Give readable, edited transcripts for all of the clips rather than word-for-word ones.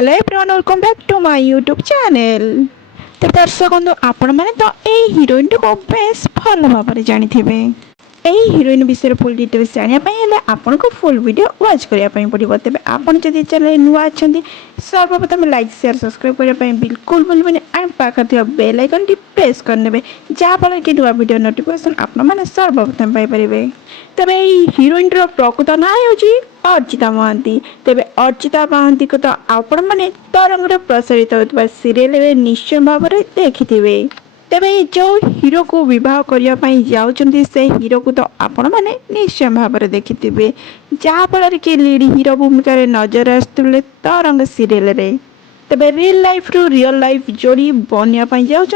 Hello everyone welcome back to my YouTube channel. तो दर्शक बंधु आपण मैंने तो यही हिरोइन को बेस भल भाव जानी यही हिरोइन विषय फुल डिटेल्स जानापी आपन को फुल वीडियो वाच करने पड़ो। तेज आपड़ी चैनल नुआ अच्छा सर्वप्रथम लाइक शेयर सब्सक्राइब करने बिल्कुल भूलें एंड पाखे बेल आइकन टी प्रेस करने जहाँफल कि नुआ वीडियो नोटिफिकेशन आपने सर्वप्रथम पाइपर। तेज हिरोइन प्रकृत ना हो अर्चिता महांती। तेज अर्चिता महांती को तो आपण मैंने तरंग प्रसारित होता सीरियल निश्चय भाव में देखिथे। तेरे जो हीरो को विवाह करने जाऊँच से हीरो को तो आपण मैंने निश्चय भाव में देखिथे जहाँफल कि लीड हीरो भूमिका नजर आसुले तरंग सीरियल रे। तेरे रियल लाइफ रु रियल लाइफ जोड़ी बनवाई जाऊँच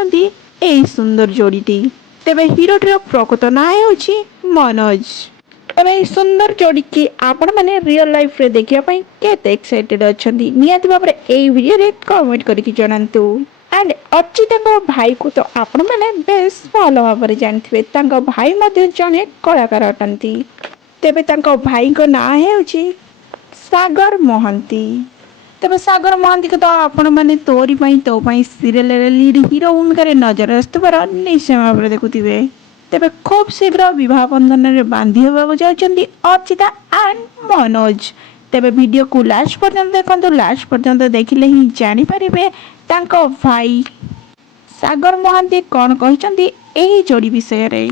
यही सुंदर जोड़ीटी। तेरे हीरोटर प्रकृत ना हो मनोज। तेरे सुंदर जोड़ी की आपण मैंने रियल लाइफ रे देखापी केते एक्साइटेड अच्छा निहाती भाव में यही वीडियो कमेंट करके जनातु। एंड अर्चिता भाई को तो आपण मैंने बेस भल भाव में जानते भाई जड़े कलाकार अटंती। तेबे भाई को ना हो सागर महांती। तेज सागर महांती को तो आपण मैंने तोरी तो सीरियल लीड हीरो भूमिका नजर आसुबार निश्चय भाव में देखुवे। तेज खूब शीघ्र बह बंधन में बांधि होगा जाती Archita and Manoj. Tej video को लास्ट पर्यंत देखो, लास्ट पर्यंत देखिले ही जानीपारे भाई सागर महांती कौन कहते यही जोड़ी विषय रे।